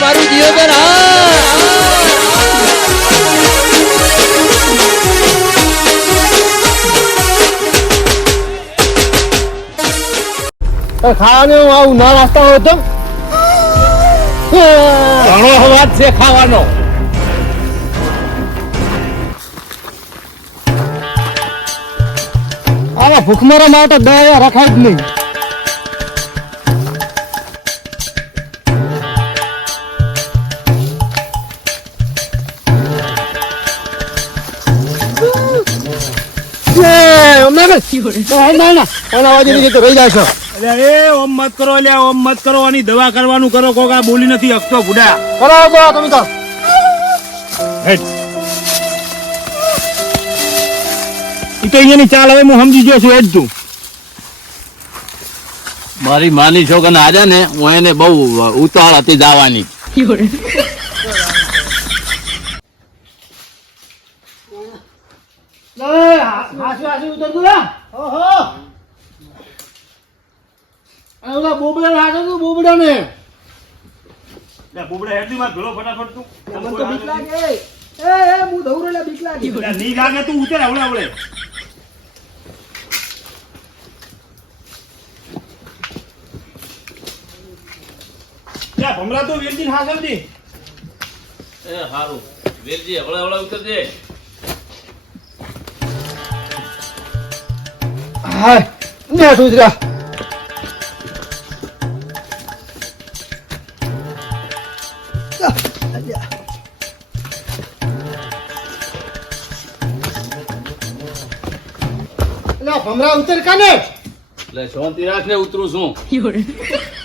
મારું જીવન હા ખાવાનું આવું ના નાસ્તા હોય તો? ઘણો અવાજ છે ખાવાનો. આવા ભૂખમરા માટે દયા રખાય જ નહીં. અરે ઓમ મત કરો અલ્યા ઓમ મત કરો આની દવા કરવાનું કરો કોક આ બોલી નથી હકતો તમે તો. હેટ તો અહીંયાની ચાલ હવે હું સમજી ગયો છું એ જ તું. મારી માની છોકરા આજે ને હું એને બહુ ઉતાળ હતી જવાની લે, હા- હાસુ હાસુ ઉતરતું લે. ઓહો. આ ઓલા બોબડા હાથે તું બોબડા ને બુબડા હેડની માં ભેળો ફટાફટ તું. મને તો બીક લાગે. એ એ હું દৌડો લે બીક લાગે. અલ્યા, લાગે તું ઉતર આવડે આવડે. ભમરા તો વેચી હાસલજી એ હારું. વેલજી હવળે હવળે ઉતરજે. હાય ને સુધરા એટલે ભમરા ઉતર કાને. એટલે શાંતિ રાખ ને ઉતરું છું.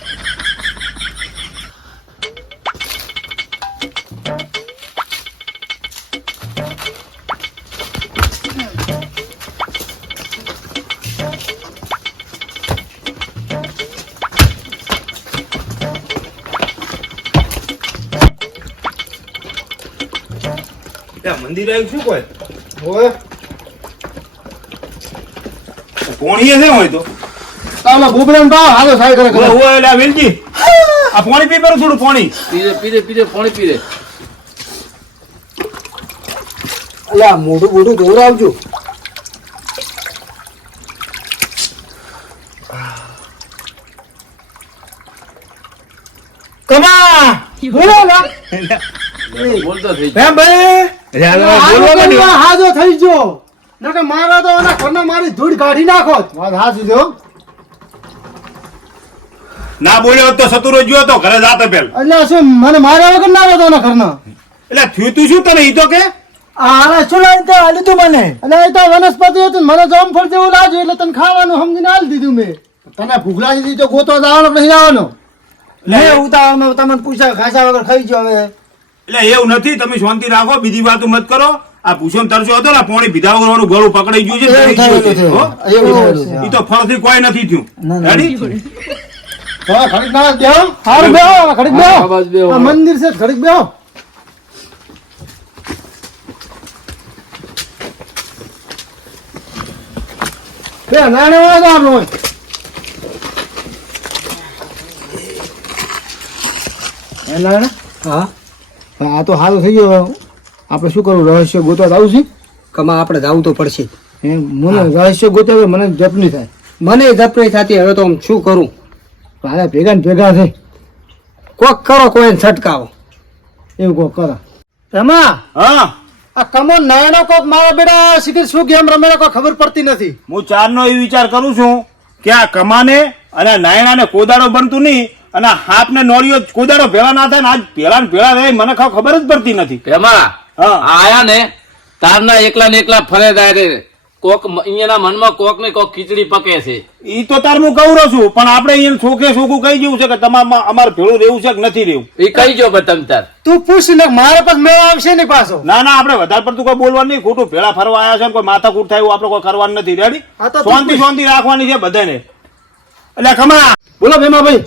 મંદિર આવ્યું શું કોઈ? હોય. પોણીએ છે હોય તો? તાલા બોબડા ભાવ હાલો સાઈ કરે ઓય ઓય એટલે વેલજી. આ પોણી પી પેલું થોડું પોણી. પીરે પીરે પીરે પાણી પીરે અલ્યા મોઢું મોઢું દોરાવજો. કમા બોલો ના બોલતો થઈ ભાઈ? હાજો થઈ ગયો. નકે મારા તો એના ઘરના મારી ધૂળ કાઢી નાખો વાત હાજુ જો ના બોલ્યો તો સતુરો જ્યો તો ઘરે જાતો પેલ. એટલે શું મને માર્યા વગર ના રહેતો એના ઘરના? એટલે થયું તું શું તને ઈ તો કે? આને શું લાવીને તે આલી તું મને? એટલે એ તો વનસ્પતિ હતું મને જોમ ફળ જેવું લાગ્યું એટલે તને ખાવાનું સમજીને આલી દીધું મેં. તને ભૂખ લાગી હતી તો ગોતો જવાનો નહીં આવવાનો લે ઉતાવળમાં તમને પૂછ્યા ખાસા વગર ખાઈ ગયો હવે. એટલે એવું નથી તમે શાંતિ રાખો બીજી વાત મત કરો. આ પૂછો તરસો હતો ને પોણી પીધા વગરનું ગળું પકડાઈ ગયું છે એ તો ફળથી કોઈ નથી થયું. રેડી મંદિર છે ખડીક બેહો. બે નાણે વાળા આપણો નાણે? હા. હા, આ તો સારું થઈ ગયો. આપણે શું કરવું? રહસ્ય ગોતવા જવું છે? કમા આપણે જવું તો પડશે. મને રહસ્ય ગોતવા મને જપ નહીં થાય. મને જપરી થતી હવે તો હું શું કરું? મારા ભેગા ને ભેગા છે કોક કરો કોઈને છટકાવો. એવું કોક કરો. રમા! હા. આ કમો નાનો કોક મારા બેટા સીધી શું ગેમ રમેલો કોઈ ખબર પડતી નથી. હું ચારનો એ વિચાર કરું છું કે આ કમાને અને નાયણાને કોદાળો બનતું નહીં અને આ હાથને નોળીઓ કોદાળો ભેળા ના થાય ને આજ ભેળા ને ભેળા રહે મને ખબર ખબર જ પડતી નથી. એમાં આયા ને તારના એકલા ને એકલા ફરે દાયરે કોક અહીંયાના મનમાં કોક ને કોક ખીચડી પકે છે. ઈ તો તાર હું કહું છું પણ આપણે અહીંયા છોકરે છોકું કહી જેવું છે કે તમારે અમારે ભેળું રહેવું છે કે નથી રહેવું? એ કહી જો બતમ તાર. તું પૂછ ને મારે પાસ મેળ આવશે ને પાછો. ના ના આપણે વધારે પડતું કોઈ બોલવાનું નહીં. ખોટું ભેળા ફરવા આવ્યા છે ને કોઈ માથાકૂટ થાય એવું આપણે કોઈ કરવાનું નથી. રેડી શાંતિ શાંતિ રાખવાની છે બધાને. એટલે ખમા. બોલો ભેમા ભાઈ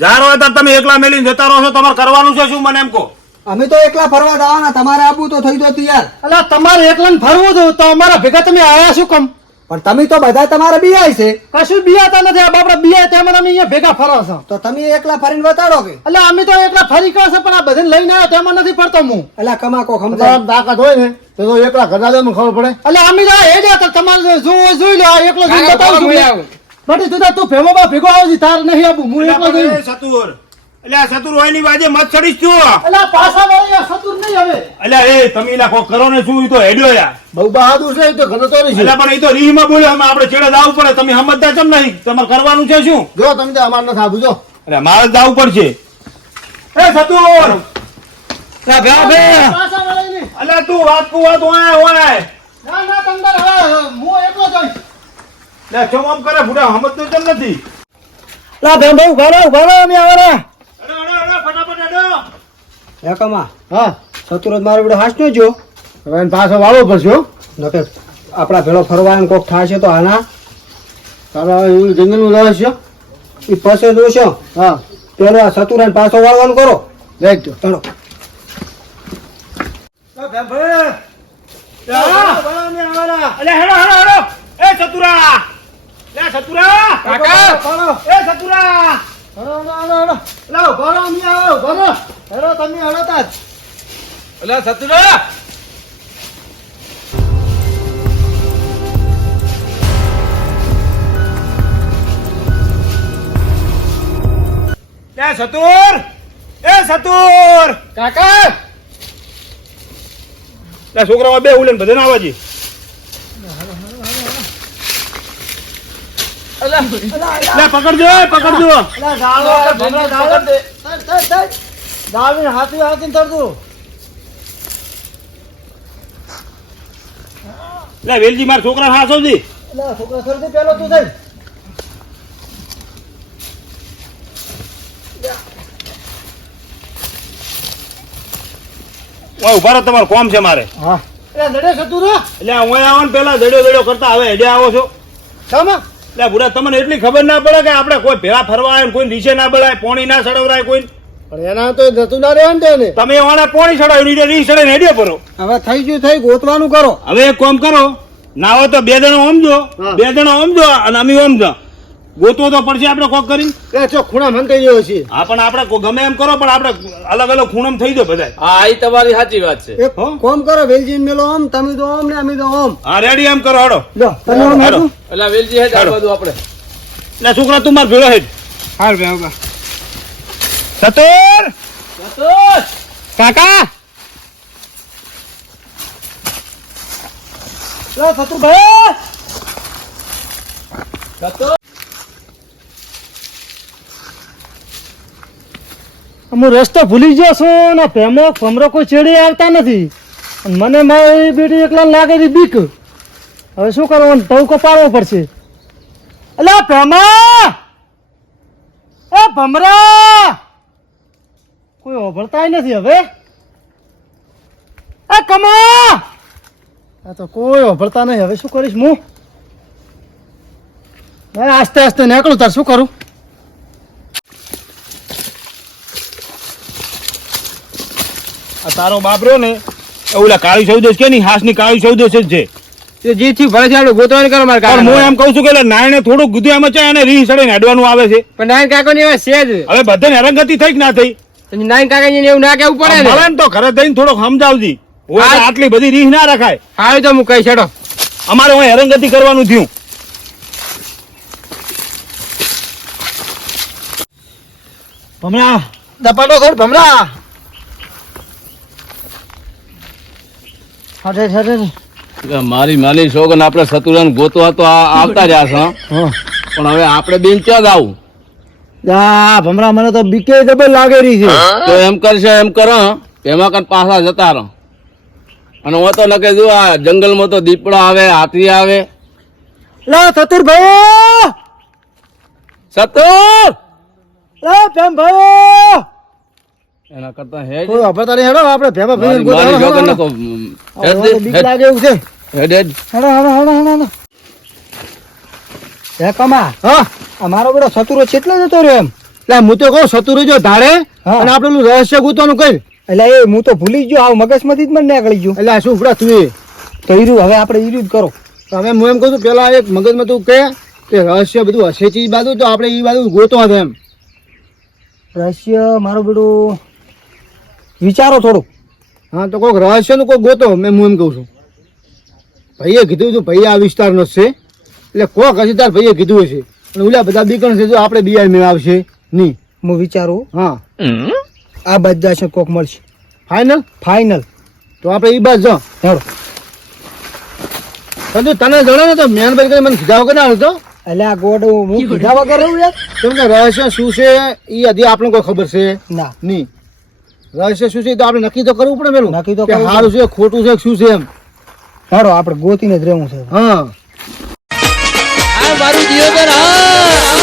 જારો હોય ત્યારે તમે એકલા મેલીને જતા રહો છો તમારે કરવાનું છે શું મને એમ કહો? અમે તો એકલા ફરવા જવાના તમારે આવવું તો થઈ જતું તૈયાર એટલે તમારે એકલા ફરવું હતું તો અમારા ભેગા તમે આવ્યા શું કમ? પણ તમે તો બધા તમારે બિયાય છે. કશું બિયાતા નથી આ બાપડા બિયાય ત્યાં અમે અહીંયા ભેગા ફરો છો. તો તમે એકલા ફરીને બતાડો કે? એટલે અમે તો એકલા ફરી કરશે પણ આ બધાને લઈને આવ્યો તેમાં નથી પડતો હું. એટલે કમાકો ખમતા સમજાય? તાકાત હોય ને તો તો એકલા ઘરના દે ખબર પડે. એટલે અમે તો એ જ તમારે જોઈ લો આ એકલો જોઈ બતાવું છું બટી તું તું ભેમો બા ભેગો આવજી તાર નહીં આવું હું એકલો જઈ સતુર. એટલે સતુર હોયની વાજે મત ચડીશ છું એટલે પાછા વાળી સતુર નહીં હવે. એટલે એ તમે લા કોક કરો ને શું તો હેડ્યો યા. બહુ બહાદુર છે તો ઘણો તો છે. એટલે પણ એ તો રીહમાં બોલ્યો અમે આપણે છેડે જાવું પડે તમે સમજતા કેમ નહીં? તમારે કરવાનું છે શું? જો તમે તો અમાર નથી આવું જો. અરે મારે જવું પડશે. એ સતુર! એટલે તું વાત કુ વાત ઓય ઓય ના ના તંદર હવે હું એકલો જોઈશ. લે આમ કરે? કેમ નથી? લા બેન ભાઈ ઊભા રહો ઊભા રહો અમે આવવાના અડો અડો અડો ફટાફટ અડો. હે હા. સતુરત મારો બેડો હાસનો જો. હવે પાછો વાળવો પડશે નકે આપણા ભેળો ફરવાનું કોક થાશે તો આના તારા એવું જંગલનું રહસ્ય એ પછી જોશો હા. પેલો આ સતુરાન પાછો વાળવાનું કરો. લેજો ચલો. અલે હેડો હેડો હેડો. એ સતુરા. સતુરા એ સતુરા એટલે સતુરા લે સતુર! એ સતુર! કાકા! લે છોકરામાં બે ઉલન ભજન આવવા જી લે પકડજો પકડજો. દાવી હાથી હાથી તરતું લે વેલજી માર છોકરા હાસો જી લે છોકરા સરથી પેલો તું થઈ ઓય ઊભા રહો તમારું કોમ છે મારે. હા. એટલે નડે સતું રે એટલે હું આવો ને પેલા દડ્યો દડ્યો કરતા હવે હેડે આવો છો. શામાં એટલે બુડા તમને એટલી ખબર ના પડે કે આપણે કોઈ ભેળા ફરવા આવે કોઈ નીચે ના બળાય પોણી ના સડવરાય કોઈ પણ એના તો જતું ના રહેવાનું તેને. તમે વાળા પોણી સડાવ્યું નીચે રીહ સડે ને હેડ્યો પરો હવે થઈ ગયું થઈ ગોતવાનું કરો. હવે એક કોમ કરો ના હોય તો બે જણો ઓમજો બે જણો ઓમજો અને અમે ઓમજો ગોતવો તો પડશે આપણે કોક કરીને. એ છો ખૂણા મન થઈ ગયો છે. હા પણ આપણે ગમે એમ કરો પણ આપણે અલગ અલગ ખૂણમ થઈ જાય બધા હા એ તમારી સાચી વાત છે. કોમ કરો વેલજીન મેલો ઓમ તમે તો ઓમ ને અમે તો ઓમ હા રેડી એમ કરો હડો લો તમે ઓમ હેડો. એટલે વેલજી હેડ આ બધું આપણે. એટલે છોકરા તું માર ભેળો હેડ. હાર બે. આવગા. સતુર! સતુર! કાકા! લો લે સતુભાઈ! સતુર! હું રસ્તો ભૂલી ગયો છું ને ભેમો ભમરો કોઈ ચેડી આવતા નથી. મને મારી બેટી એકલા લાગે છે બીક. હવે શું કરવાનું ટવકો પાડવો પડશે. અલા ભેમા એ ભમરા કોઈ ઓભળતા નથી હવે. એ કમા! આ તો કોઈ ઓભળતા નહીં. હવે શું કરીશ હું? આસ્તે આસ્તે નીકળું તાર. શું કરું? આ તારો બાપ રહ્યો ને ઓલા કાળી સૌદેશ કે ની હાસની કાળી સૌદેશ જ છે. તે જે થી ભરે છે આપણે કરો મારે કાકા હું એમ કહું છું કે નાયણે થોડુંક ગુદ્યું એમ છે અને રીહ સડે હેડવાનું આવે છે. પણ નાયણ કાકો ની વાત છે જ. હવે બધાને હેરાનગતિ થઈ કે ના થઈ? નાયણ કાકા ને એવું ના કેવું પડે ને. ને તો ઘરે જઈને થોડોક સમજાવજી. આટલી બધી રીહ ના રખાય. હાલ તો હું કહી છેડો. અમારે હું હેરાનગતિ કરવાનું થયું. ભમરા. દપાટો કર ભમરા. હટે હટે મારી માની સોગન આપણે સતુરાન ગોતવા તો આવતા જ આસ પણ હવે આપણે બેન ક્યાં આવું યા ભમરા મને તો બીકે ડબલ લાગે રહી છે તો એમ કરશે એમ કર એમાં કઈ પાછા જતા રહો. અને હું તો નકે જો આ જંગલમાં તો દીપડા આવે હાથી આવે. લા સતુર ભાઈ સતુર! લા ભેમ ભાઈ એના કરતા હે કોઈ અભતા નહીં. હેડો આપણે ભેમા મારી ગોતા મારી સોગન નકો હેડ બીક લાગે એવું છે. હેડ હેડ. હેડો હેડો હેડો હેડો હેડો. હે કમા હા? અમારો બેડો સતુરો કેટલો જતો રહ્યો એમ. લે હું તો કહું સતુરો જો ધારે અને આપણે રહસ્ય ગૂંથવાનું કઈ. એટલે એ હું તો ભૂલી ગયો આવ મગજમાંથી જ મને નીકળી ગયું. એટલે શું ફડા તું એ? તો ઈરું હવે આપણે ઈરું જ કરો. હવે હું એમ કહું છું પેલા એક મગજમાં તું કે કે રહસ્ય બધું હશે ચીજ બાજુ તો આપણે એ બાજુ ગોતો એમ. રહસ્ય મારો બેટું વિચારો થોડું હા તો કોઈક રહસ્યનું કોઈ ગોતો મેં હું એમ કહું છું. ભાઈએ કીધું હતું ભાઈ આ વિસ્તારનો છે. એટલે કોક હશે તાર ભાઈએ કીધું હશે. અને ઓલા બધા બીકણ છે જો આપણે બિયાર મેળવશે નહીં. હું વિચારું. હા. આ બધા છે કોક મળશે. ફાઇનલ ફાઇનલ તો આપણે એ બાજુ જાઓ. ચાલો પરંતુ તને જણો ને તો મહેનભાઈ કરી મને કીધા વગર ના હતો એટલે આ ગોડ હું કીધા વગર રહું યાર. કેમ કે રહસ્ય શું છે એ હજી આપણને કોઈ ખબર છે? ના. નહીં. રહસ્ય શું છે તો આપણે નક્કી તો કરવું પડે પેલું નક્કી તો કે સારું છે ખોટું છે શું છે એમ. સારો આપણે ગોતીને જ રહેવું છે. હા. મારું દિયોદર હા.